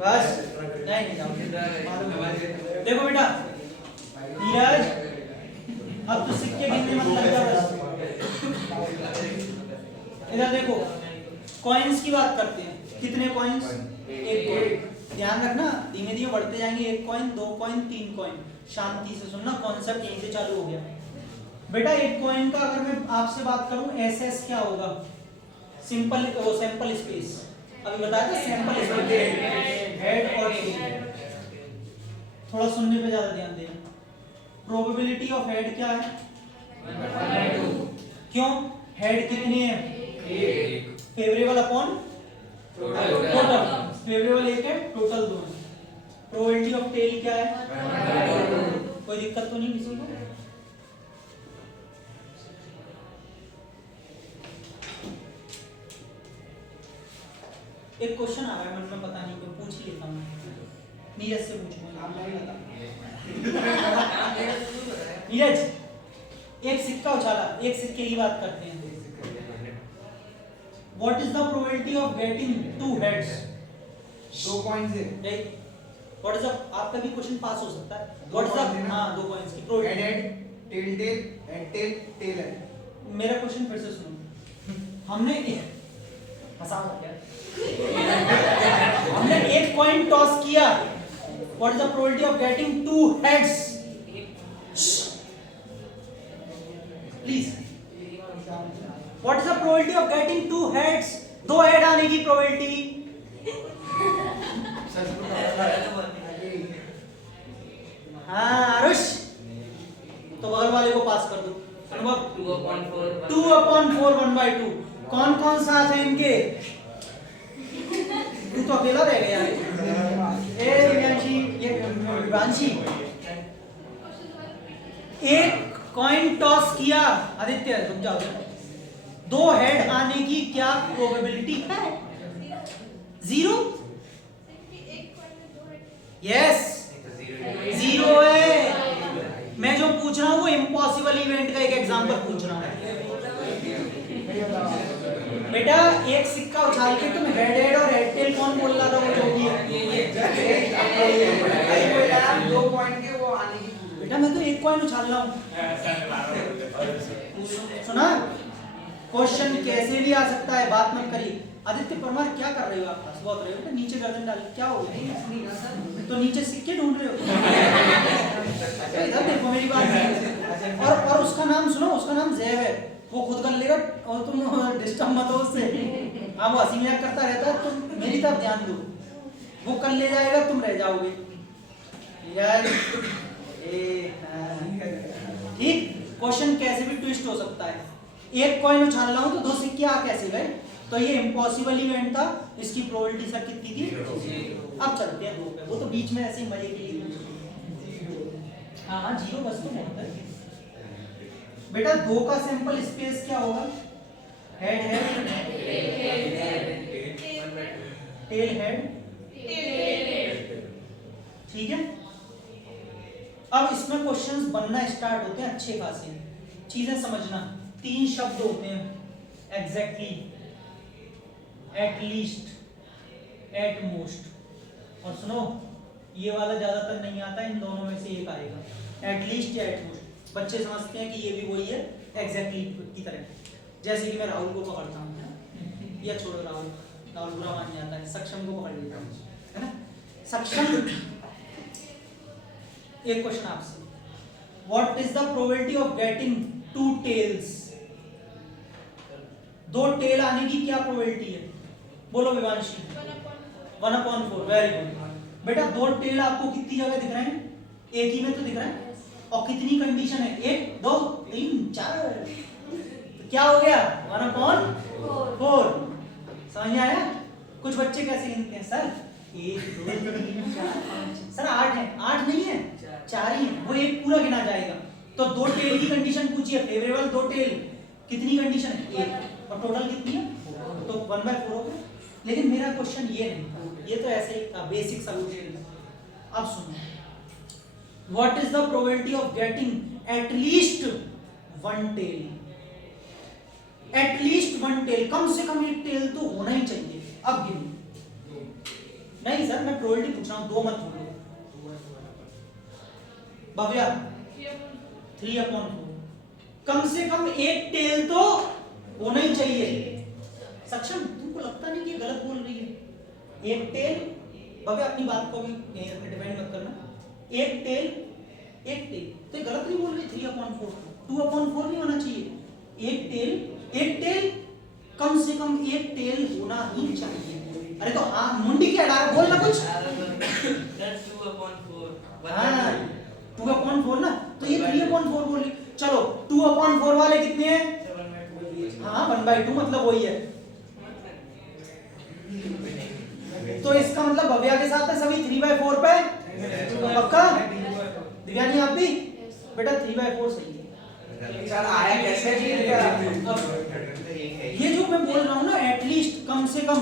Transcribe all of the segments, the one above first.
बस नहीं जाओगे। देखो बेटा नीरज, अब तो सिक्के गिनने मत लग जा बस। इधर देखो कॉइन्स की बात करते हैं। कितने कॉइन्स? एक कॉइन। ध्यान रखना धीमे धीमे बढ़ते जाएंगे। एक कॉइन, दो कॉइन, तीन कॉइन। शांति से सुनना, कॉन्सेप्ट यहीं से चालू हो गया। बेटा एक कॉइन का अगर मैं आपसे बात करूं एसएस क्या होगा? सिंपल वो सैंपल स्पेस। अभी बताया था सैंपल स्पेस, हेड और टेल। थोड़ा सुनने पे ज्यादा ध्यान देना। प्रोबेबिलिटी ऑफ हेड क्या है? 1/2। क्यों? हेड कितने हैं? Favourable upon total. फेवरेबल एक है, टोटल दो है। प्रोबेबिलिटी ऑफ टेल क्या है? 1/2। कोई दिक्कत तो नहीं किसी को? एक क्वेश्चन आ रहा है मन में, पता नहीं क्यों, पूछ ही लेता हूँ। नीरज से पूछूंगा। नीरज, एक सिक्का उछाला, एक सिक्के की बात करते हैं। What is the probability of getting two heads? 2 coins है। Right? What is the, आपका भी क्वेश्चन पास हो सकता है। What is the, हाँ 2 कॉइन्स की probability। Head tail tail head tail tail है। मेरा क्वेश्चन फिर से सुनो। हमने एक कॉइन टॉस किया। What is the probability of getting two heads? Please. What is the probability of getting two heads? दो हेड आने की probability। हाँ आरुष, तो बगल वाले को पास कर दो। 2/4 1/2। कौन कौन साथ है इनके? तू तो अकेला रह गया है। ए विवांशी, ये विवांशी, एक कॉइन टॉस किया। आदित्य रुक जाओ। 2 हेड आने की क्या प्रोबेबिलिटी है? 0। यस 0 है। मैं जो पूछ रहा हूं वो इम्पॉसिबल इवेंट का एक एग्जांपल पूछ रहा हूं। बेटा एक सिक्का उछाल के तुम हेड और हेड टेल कौन बोल रहा था? वो जो भी है 2 कॉइन के वो आने की। बेटा मैं तो एक कॉइन उछाल रहा हूं। सुना? क्वेश्चन कैसे भी आ सकता है, बात मत करिए। आदित्य परमार क्या कर रहे हो आप? बहुत रहे हो बेटा, नीचे गर्दन डाल। क्या हो गया? तो नीचे सिक्के ढूंढ रहे हो? इधर देखो मेरी बात। और उसका नाम सुनो, उसका नाम जैव है। वो खुद कर लेगा और तुम डिस्टर्ब मत हो उससे। हाँ वो हंसी मजाक करता रहता है, तुम मेरी तरफ ध्यान दो। वो कर ले जाएगा, तुम रह जाओगे यार। ठीक, क्वेश्चन कैसे भी ट्विस्ट हो सकता है। एक कॉइन उछाल रहा हूं तो 2 सिक्के आ कैसे गए? तो ये इम्पॉसिबल इवेंट था। इसकी प्रोबेबिलिटी सर कितनी थी? अब चलते हैं 2 पे। वो तो बीच में ऐसे ही मजे के लिए। हाँ 0 बस तो बहुत है बेटा। 2 का सैंपल स्पेस क्या होगा? Head head tail head. ठीक है। अब इसमें क्वेश्चंस बनना स्टार्ट होते हैं अच्छे खासे। चीजें समझना। 3 शब्द होते हैं, exactly, at least, at most. और सुनो ये वाला ज्यादातर नहीं आता, इन दोनों में से एक आएगा, एट लीस्ट या एट मोस्ट। बच्चे समझते हैं कि ये भी वही है एग्जैक्टली की तरह। जैसे कि मैं राहुल को पकड़ता हूँ, या छोड़ो राहुल बुरा मान जाता है, सक्षम को पकड़ लेता हूँ, है ना? सक्षम, एक क्वेश्चन आपसे, what is the probability of getting 2 tails? 2 tail आने की क्या प्रोबेबिलिटी है? बोलो विवांशी। 1/4। वेरी गुड बेटा। 2 टेल आपको कितनी जगह दिख रहे हैं? एक ही में तो दिख रहा है। और कितनी कंडीशन है? 1 2 3 4। क्या हो गया? 1/4। समझ में आया? कुछ बच्चे कैसे गिनते हैं सर? 1 2 3 4 5 सर 8 है। 8 नहीं है, 4 ही है। वो एक पूरा गिना जाएगा। तो 2 टेल की कंडीशन पूछिए। फेवरेबल 2 टेल, कितनी कंडीशन है? 1। और टोटल कितनी है? तो 1/4 हो गया। लेकिन मेरा क्वेश्चन ये नहीं, ये तो ऐसे ही था बेसिक सॉल्यूशन। अब सुनो, what is the probability of getting at least 1 tail? At least 1 tail, कम से कम एक टेल तो होना ही चाहिए। अब गिनो, सर, मैं प्रोबेबिलिटी पूछ रहा हूँ, दो मत बोलो। भव्या 3/4, कम से कम एक टेल तो होना ही चाहिए। सक्षम, तुमको लगता नहीं कि गलत बोल रही है? एक टेल, भव्या अपनी बात को भी डिफाइन मत करना। एक टेल, तो ये गलत नहीं बोल रही। 3/4, 2/4 नहीं होना चाहिए। एक टेल कम से कम एक टेल होना ही चाहिए। अरे तो मुंडी क्या डाल, बोलना कुछ। 2/4 ना, तो ये 3/4 बोल रही। चलो 2/4 वाले कितने हैं? हाँ 1/2 मतलब वही है। तो इसका मतलब भव्या के साथ है सभी 3/4 पे पक्का? दिव्यानी आप भी? बेटा 3/4 सही है। सर आया कैसे जी? ये जो मैं बोल रहा हूँ ना, एटलीस्ट कम से कम,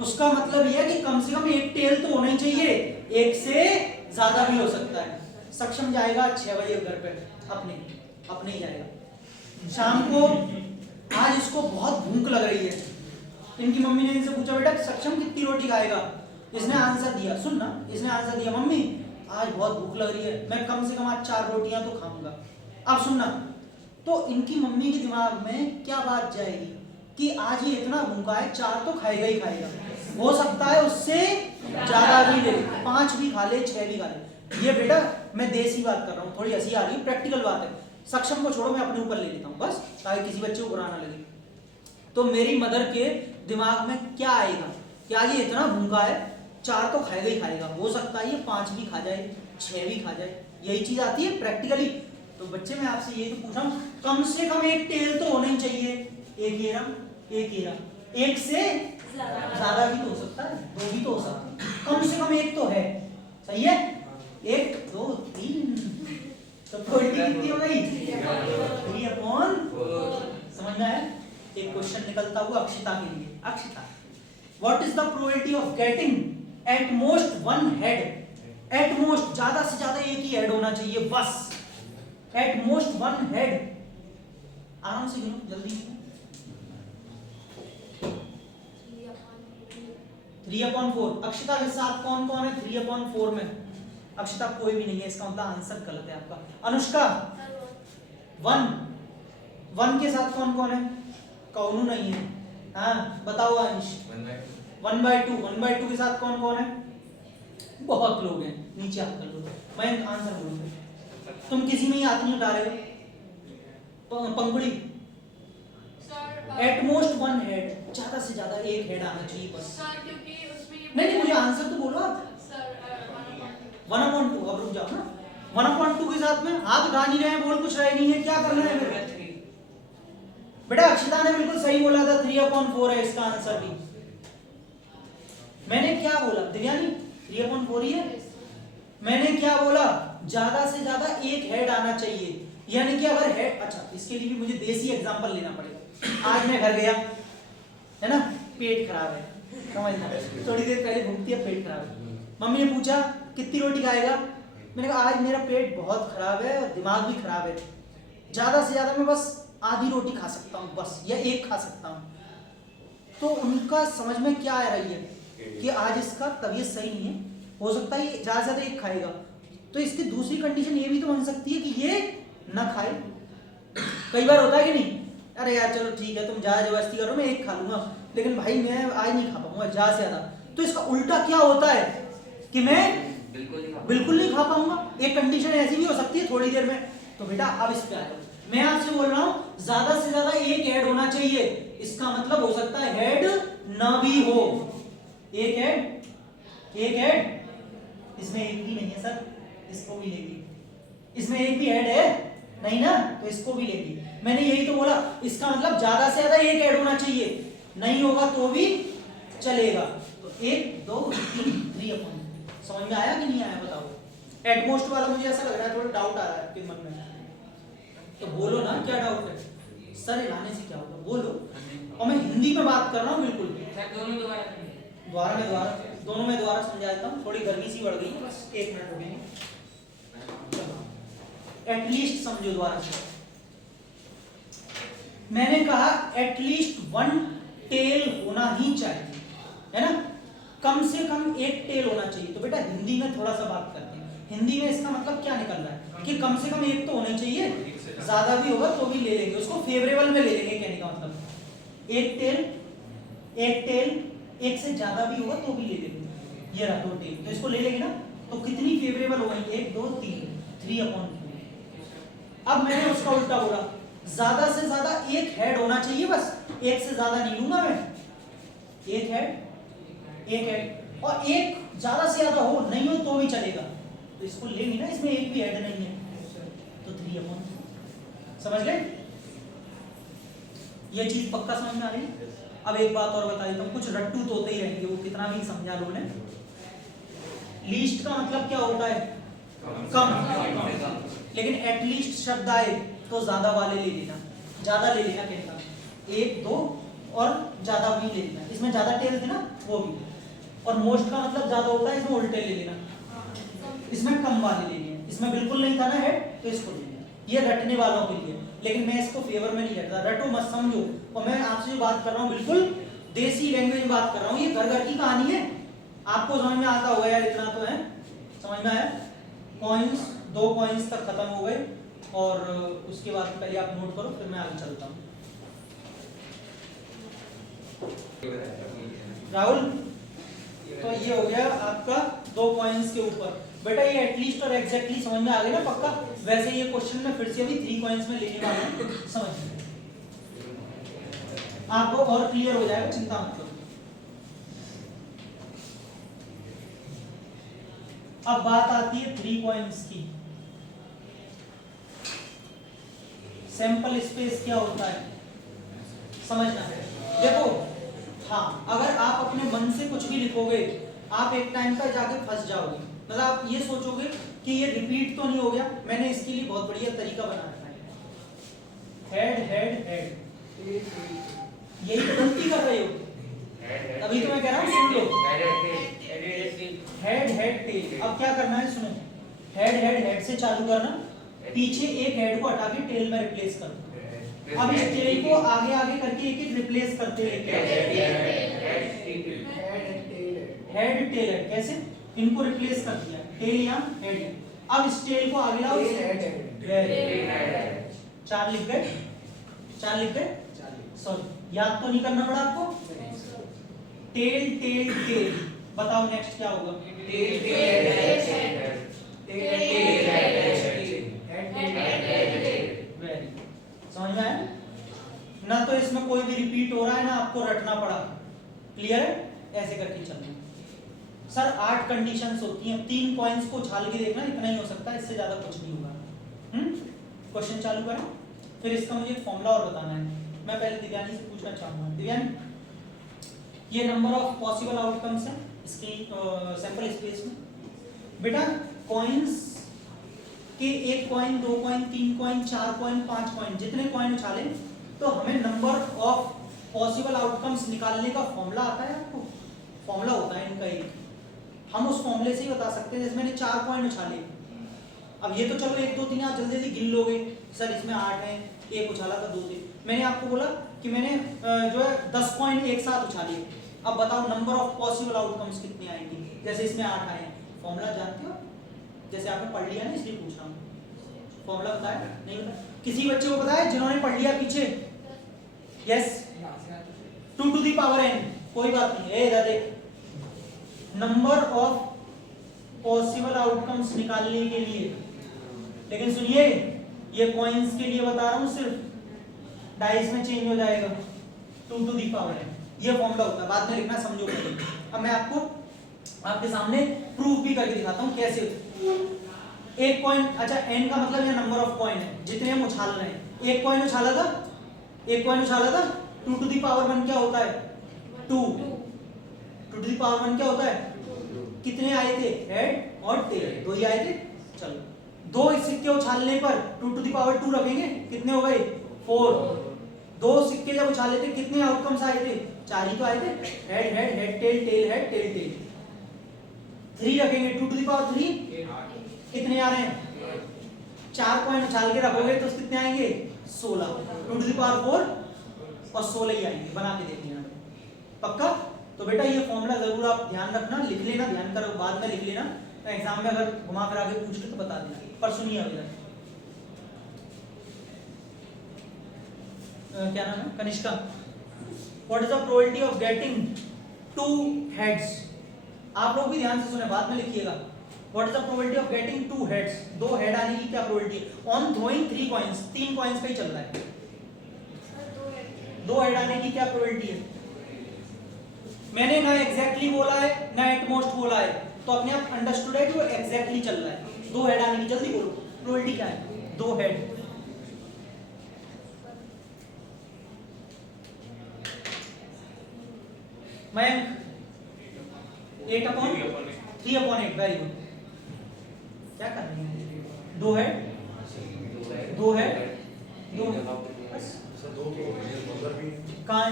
उसका मतलब ये है कि कम से कम एक टेल तो होना ही चाहिए, एक से ज्यादा भी हो सकता है। सक्षम जाएगा 6 बजे घर पे, अपने ही जाएगा। शाम को आज इसको बहुत भूख लग रही है। इनकी मम्मी ने इनसे पूछा, बेटा सक्षम कितनी रोटी खाएगा? इसने आंसर दिया, सुन ना, इसने आंसर दिया, मम्मी आज बहुत भूख लग रही है, मैं कम से कम आज 4 रोटियां तो खाऊंगा। अब सुनना, तो इनकी मम्मी के दिमाग में क्या बात जाएगी कि आज ये इतना भूखा है, 4 तो खाएगा ही खाएगा, हो सकता है उससे ज्यादा भी ले, 5 भी खा ले, 6 भी खा ले। ये बेटा मैं देसी बात कर रहा हूँ, थोड़ी हंसी आ रही है, प्रैक्टिकल बात है। सक्षम को छोड़ो, मैं अपने ऊपर ले लेता हूँ बस, ताकि किसी बच्चे को बुरा ना लगे। तो मेरी मदर के दिमाग में क्या आएगा कि आज ये इतना भूखा है, 4 तो खाएगा ही खाएगा, हो सकता है ये 5 भी खा जाए, 6 भी खा जाए। यही चीज आती है प्रैक्टिकली। तो बच्चे मैं आपसे यही तो पूछ रहा हूँ, कम से कम एक टेल तो होना ही चाहिए। एक ये रहा, एक से ज्यादा भी तो हो सकता है, 2 भी तो हो सकता है, कम से कम एक तो है। सही है? 1 2 3, तो प्रोबेबिलिटी कितनी हो गई? 3/4। समझ में आया? एक क्वेश्चन निकलता हुआ अक्षिता के लिए। Akshita, what is the probability of getting at most 1 head? At most, ज्यादा से ज्यादा एक ही हेड होना चाहिए बस। एट मोस्ट 1 हेड, आराम से गिनो, जल्दी। 3/4। अक्षिता के साथ कौन कौन है 3/4 में? अक्षिता कोई भी नहीं है, इसका मतलब आंसर गलत है आपका। अनुष्का 1 के साथ कौन कौन है? कौनू नहीं है। हाँ बताओ अंश। 1/2 के साथ कौन कौन है? बहुत लोग हैं, नीचे हाथ कर लो, मैं आंसर बोलूंगा। तुम किसी में ही हाथ नहीं उठा रहे हो। पंखुड़ी, एट मोस्ट 1 हेड, ज्यादा से ज्यादा एक हेड आना चाहिए बस। नहीं मुझे आंसर तो बोलो आप। 1/2, अब रुक जाओ ना। 1/2 के साथ में हाथ उठा नहीं रहे हैं, बोल कुछ रहे नहीं है, क्या करना है मेरे? बेटा अक्षिता ने बिल्कुल सही बोला था, 3/4 है इसका आंसर भी। मैंने क्या बोला दिव्यानी? 3/4 ही है। मैंने क्या बोला? ज्यादा से ज्यादा एक हेड आना चाहिए, यानी कि अगर हेड, अच्छा इसके लिए भी मुझे देसी एग्जांपल लेना पड़ेगा। आज मैं घर गया, है ना, पेट खराब है, समझना, थोड़ी देर पहले घूमती है, पेट खराब है। मम्मी ने पूछा कितनी रोटी खाएगा? मैंने कहा आज मेरा पेट बहुत खराब है और दिमाग भी खराब है, ज्यादा से ज्यादा मैं बस आधी रोटी खा सकता हूँ बस, या एक खा सकता हूँ। तो उनका समझ में क्या आ रही है कि आज इसका तबीयत सही नहीं है, हो सकता है ये ज्यादा से ज्यादा एक खाएगा। तो इसकी दूसरी कंडीशन ये भी तो बन सकती है कि ये ना खाए। कई बार होता है कि नहीं, अरे यार चलो ठीक है तुम ज्यादा जबरदस्ती करो, मैं एक खा लूंगा, लेकिन भाई मैं आज नहीं खा पाऊंगा ज्यादा से ज्यादा। तो इसका उल्टा क्या होता है कि मैं बिल्कुल नहीं खा पाऊंगा। एक कंडीशन ऐसी भी हो सकती है थोड़ी देर में। तो बेटा अब इस पे आ जाओ, मैं आपसे बोल रहा हूं ज्यादा से ज्यादा एक हेड होना चाहिए, इसका मतलब हो सकता है हेड ना भी हो। एक हेड, इसमें एक भी नहीं है सर, इसको भी लेगी। इसमें एक भी हेड है नहीं ना, तो इसको भी लेगी। मैंने यही तो बोला, इसका मतलब ज्यादा से ज्यादा एक हेड होना चाहिए, नहीं होगा तो भी चलेगा। तो 1 2 3 3/4। समझ में आया कि नहीं आया बताओ? एटमोस्ट वाला मुझे ऐसा लग रहा है थोड़ा डाउट आ रहा है आपके मन में, तो बोलो ना क्या डाउट है? सर हिलाने से क्या होगा, बोलो। और मैं हिंदी में बात कर रहा हूँ बिल्कुल। दोनों में दोबारा समझा देता हूँ, थोड़ी गर्मी सी बढ़ गई है, बस 1 मिनट रुकेंगे। एटलीस्ट समझो दोबारा से। मैंने कहा एटलीस्ट 1 टेल होना ही चाहिए, है ना? कम से कम एक टेल होना चाहिए। तो बेटा हिंदी में थोड़ा सा बात करते हैं, हिंदी में इसका मतलब क्या निकल रहा है कि कम से कम एक तो होना चाहिए, ज्यादा भी होगा तो भी ले लेंगे, उसको फेवरेबल में ले लेंगे, कहने का मतलब एक टेल एक से ज्यादा भी होगा तो भी ले लेंगे। ये रहा दो टेल, तो इसको ले लेंगे ना, तो कितनी फेवरेबल हो गई, 1 2 3 3/4। अब मैंने उसका उल्टा बोला, ज्यादा से ज्यादा एक हेड होना चाहिए, बस एक से ज्यादा नहीं लूंगा मैं, एक हेड और एक ज्यादा से ज्यादा हो नहीं हो तो भी चलेगा, तो इसको लेंगे ना, इसमें एक भी हेड नहीं है तो 3/4। समझ गए? ये चीज पक्का समझ में आ रही? अब एक बात और बता देता हूं, कुछ रट्टू तो होते ही रहेंगे, वो कितना भी समझा लो ने। लीस्ट का मतलब क्या होता है, कम, लेकिन एटलीस्ट शब्द आए तो ज्यादा वाले ले लेना, ज्यादा ले लेना, कहता 1 2 और ज्यादा भी ले लेना, इसमें ज्यादा टेल थे ना वो भी, और मोस्ट का मतलब ज्यादा होता है, इसमें उल्टे ले लेना, इसमें कम वाले ले लेना, इसमें बिल्कुल नहीं था ना हेड तो इसको ले लेना। ये रटने वालों के लिए, लेकिन मैं इसको फेवर में नहीं रटता, रटो मत समझो। और मैं आपसे जो बात कर रहा हूँ बिल्कुल देसी लैंग्वेज में बात कर रहा हूँ, ये घर घर की कहानी है, आपको समझ में आता होगा यार, इतना तो है, समझ में आया? कॉइन्स 2 कॉइन्स तक खत्म हो गए, और उसके बाद पहले आप नोट करो, फिर मैं आगे चलता हूँ। राहुल, तो ये हो गया आपका 2 कॉइन्स के ऊपर। बेटा ये एटलीस्ट और एग्जैक्टली समझ में आ गया ना पक्का? वैसे ये क्वेश्चन में फिर से अभी 3 कॉइन्स में लेने वाला हूं, समझ आपको और क्लियर हो जाएगा, चिंता मत करो। अब बात आती है 3 कॉइन्स की। सैंपल स्पेस क्या होता है समझना है। देखो हाँ, अगर आप अपने मन से कुछ भी लिखोगे, आप एक टाइम पर जाके फंस जाओगे, मतलब आप ये सोचोगे कि ये रिपीट तो नहीं हो गया। मैंने इसके लिए बहुत बढ़िया तरीका बना रखा है, हेड हेड हेड, यही तो गलती कर रहे हो, अभी तो मैं कह रहा हूँ सुन लो, हेड हेड टेल। अब क्या करना है सुनो, हेड हेड हेड से चालू करना, पीछे एक हेड को हटा के टेल में रिप्लेस कर दो। अब इस टेल को आगे आगे करके एक एक रिप्लेस करते हैं, हेड टेल है, कैसे इनको रिप्लेस कर दिया, टेल या हेड। अब इस टेल को आगे लाओ, 4 लिख गए, 4 लिख गए, सॉरी याद तो नहीं करना पड़ा आपको। टेल टेल टेल, बताओ नेक्स्ट क्या होगा, टेल टेल, समझ में आया ना? तो इसमें कोई भी रिपीट हो रहा है ना आपको रटना पड़ा, क्लियर है? ऐसे करके चलना। सर 8 कंडीशंस होती हैं, 3 कॉइन्स को उछाल के देखना, इतना ही हो सकता है, इससे ज्यादा कुछ नहीं होगा। क्वेश्चन चालू करें, फिर इसका मुझे एक फॉर्मूला और बताना है। मैं पहले दिव्यानी से पूछना चाहूंगा, दिव्यानी ये नंबर ऑफ पॉसिबल आउटकम्स है इसकी सैंपल स्पेस में। बेटा कॉइन्स के 1 coin 2 coin 3 coin 4 coin 5 coin जितने कॉइन उछाले तो हमें नंबर ऑफ पॉसिबल आउटकम्स निकालने का फॉर्मूला आता है आपको? फॉर्मूला होता है इनका एक, हम उस फॉर्मूले से ही बता सकते हैं। जैसे मैंने 4 कॉइन उछाले, अब ये तो चलो 1 2 3 आप जल्दी जल्दी गिन लोगे, सर इसमें 8 है, 1 उछाला था 2 थे। मैंने आपको बोला कि मैंने जो है 10 कॉइन एक साथ उछाले, अब बताओ नंबर ऑफ पॉसिबल आउटकम्स कितने आएंगे? जैसे इसमें 8 आए, फॉर्मूला जानते हो? जैसे आपने पढ़ लिया ना इसलिए पूछ रहा हूँ, फॉर्मूला बताया नहीं बताया? किसी बच्चे को बताया जिन्होंने पढ़ लिया पीछे? Yes, 2 to the power n, कोई बात नहीं है, इधर देख, नंबर ऑफ पॉसिबल आउटकम्स निकालने के लिए। लेकिन सुनिए, ये कॉइन्स के लिए बता रहा हूं, सिर्फ डाइस में चेंज हो जाएगा, 2 to the power n, ये फॉर्मूला होता है, बाद में लिखना, समझो। अब मैं आपको आपके सामने प्रूफ भी करके दिखाता हूं कैसे। एक कॉइन, अच्छा n का मतलब ये नंबर ऑफ कॉइन है जितने हम उछाल रहे हैं। एक कॉइन उछाला था, 2 to the power 1 क्या होता है? 2 to the power 1 क्या होता है? कितने आए थे? हेड और टेल, 2 ही आए थे। चलो 2 सिक्के उछालने पर 2 to the power 2 रखेंगे, कितने हो गए? 4। 2 सिक्के जब उछाले थे कितने आउटकम्स आए थे? 4 ही तो आए थे, head head head tail tail head tail tail. 3 रखेंगे, 2 to the power 3 कितने आ रहे हैं? 4 कॉइन उछाल के रखोगे तो कितने आएंगे? 16। 2 to the power 4 और 16 ही आएंगे, बना के देख लेना पक्का। तो बेटा ये फॉर्मूला जरूर आप ध्यान रखना, लिख लेना, ध्यान करो, बाद में लिख लेना, एग्जाम में अगर घुमा फिरा के पूछ ले तो बता देना। पर सुनिए अभी क्या नाम है, Kanishka, what is the probability of getting 2 heads? आप लोग भी ध्यान से सुने, बाद में लिखिएगा। What is the probability of getting 2 heads? 2 head आने की क्या प्रोबेबिलिटी है? ऑन थ्रोइंग 3 कॉइंस, 3 कॉइंस पे ही चल रहा है, 2 हेड आने की क्या प्रोबेबिलिटी है? मैंने ना एग्जैक्टली बोला है ना एट मोस्ट बोला है, तो अपने आप अंडरस्टूड है कि वो एग्जैक्टली चल रहा है। 2 हेड आने की, जल्दी बोलो प्रोबेबिलिटी क्या है? 2 हेड। Mayank 3/8, very good. क्या कर रहे हैं? 2 हेड, 2 हेड, 2 बस। कहाँ है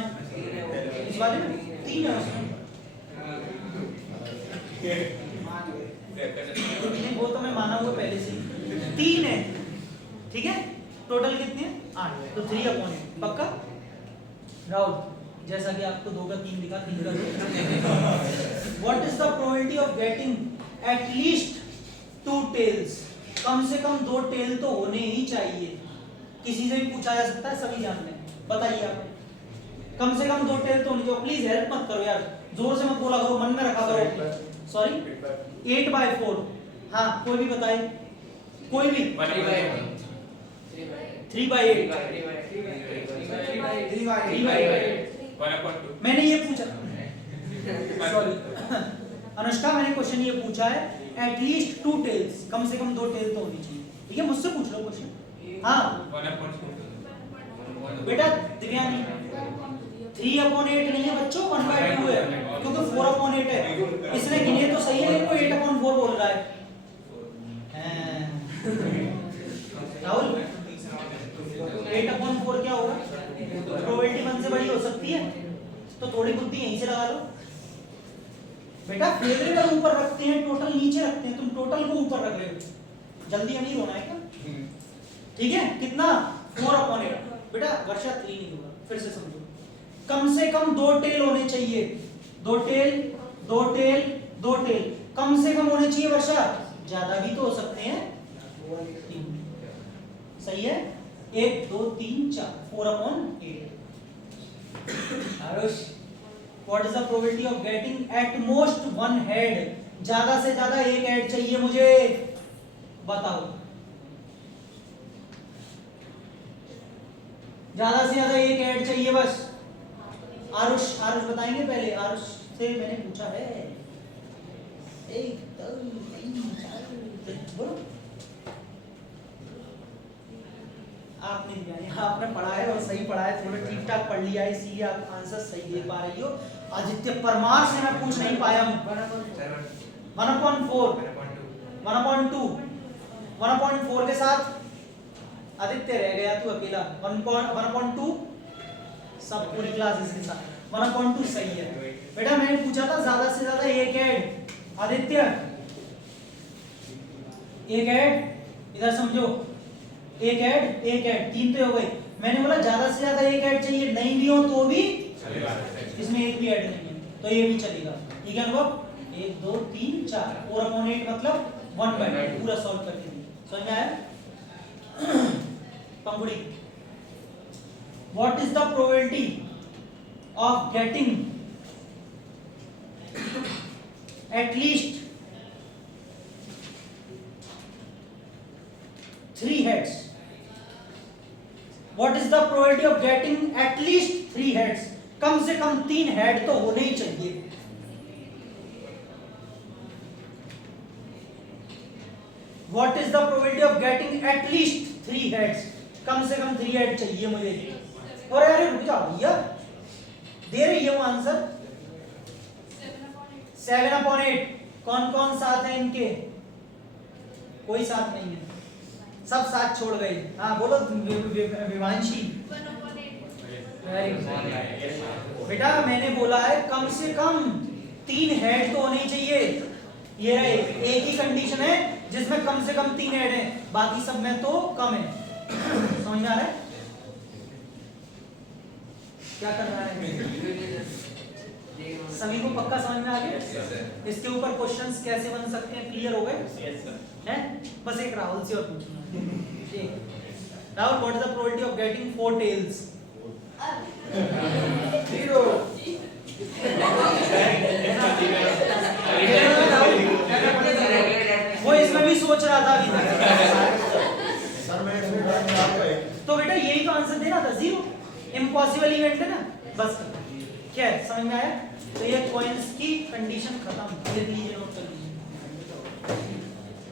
इस वाले में? 3 है उसमें। नहीं वो तो मैं माना हुआ पहले से, 3 है, ठीक है। टोटल कितने हैं? 8, तो 3/8 पक्का। राहुल, जैसा कि आपको 2 का 3 दिखा, 3 का 2। What is the probability of getting at least 2 tails? कम से कम 2 टेल तो होने ही चाहिए। किसी से भी पूछा जा सकता है, सभी जान लें। बताइए आप, कम से कम 2 टेल तो होनी चाहिए। प्लीज हेल्प मत करो यार, जोर से मत बोला करो, मन में रखा करो। सॉरी 8/4। हाँ कोई भी बताए, कोई भी। 3/8। 3/8 मैंने ये पूछा, सॉरी अनुष्का, मैंने क्वेश्चन ये पूछा है एट लीस्ट 2 टेल्स, कम से कम 2 टेल तो होनी चाहिए। ठीक है, मुझसे पूछ लो क्वेश्चन। हाँ बेटा दिव्यानी, 3/8 नहीं है बच्चों, 1/2 है, क्योंकि 4/8 है। इसने गिने तो सही है, लेकिन वो 8/4 बोल रहा है। राहुल 8/4 क्या होगा? प्रोबेबिलिटी 1 से बड़ी हो सकती है, तो थोड़ी बुद्धि यहीं से लगा लो बेटा। फेवरेबल ऊपर रखते हैं, टोटल नीचे रखते हैं, तुम टोटल को ऊपर रख रहे हो। जल्दी अमीर होना है क्या? ठीक है, कितना? 4/8 बेटा। वर्षा 3 नहीं होगा, फिर से समझो। कम से कम 2 टेल होने चाहिए, 2 टेल, 2 टेल, 2 टेल कम से कम होने चाहिए वर्षा। ज्यादा भी तो हो सकते हैं, सही है। 1 2 3 4, 4/8। Aarush, what is the probability of getting at most 1 head? ज्यादा से ज्यादा 1 हेड चाहिए मुझे, बताओ। ज्यादा से ज्यादा 1 हेड चाहिए बस। आरुष बताएंगे पहले। आरुष से मैंने पूछा है। 1 2 3 4 बोलो। आपने दिया, आपने पढ़ा है और सही पढ़ा है, थोड़ा ठीक ठाक पढ़ लिया है, इसीलिए आप आंसर सही दे पा रही हो। आदित्य परमार से मैं पूछ नहीं पाया हूं। 1/4, 1/2, 1/4 के साथ आदित्य रह गया तू अकेला। 1/2 सब पूरी क्लास इसके साथ। 1/2 सही है बेटा। मैंने पूछा था ज्यादा से ज्यादा 1 ऐड। आदित्य 1 ऐड, इधर समझो, 1 ऐड 3 तो हो गए। मैंने बोला ज्यादा से ज्यादा 1 ऐड चाहिए, नहीं भी हो तो भी इसमें 1 भी ऐड नहीं है तो ये भी चलेगा। ठीक है अनुभव? 1 2 3 4, 4/8 मतलब 1/2 पूरा सॉल्व करके दी। समझ में आया? पंगुड़ी, what is the probability of getting at least 3 heads? What is the probability of getting at least 3 heads? कम से कम 3 हेड तो होने ही चाहिए। What is the probability of getting at least 3 heads? कम से कम 3 हेड चाहिए मुझे। और अरे रुक जाओ भैया, दे रही है वो आंसर। 7/8। कौन कौन साथ है इनके? कोई साथ नहीं है, सब साथ छोड़ गए। हाँ बोलो विवांशी। बेटा मैंने बोला है कम से कम 3 हेड तो होने चाहिए। ये है एक ही कंडीशन है जिसमें कम से कम 3 हेड हैं, बाकी सब में तो कम है। समझ में आ रहा है क्या कर रहा है? सभी को पक्का समझ में आ गया? इसके ऊपर क्वेश्चंस कैसे बन सकते हैं क्लियर हो गए? हैं? बस एक राहुल से और पूछना। ठीक। Rahul, what is the probability of getting 4 tails? 0। वो इसमें भी सोच रहा था अभी तक। सर मैं इसमें आपका है। तो बेटा यही तो आंसर देना था, 0। इम्पॉसिबल इवेंट है ना, बस। क्या है, समझ में आया? तो ये कॉइंस की कंडीशन खत्म, ये लीजिए नोट कर लीजिए।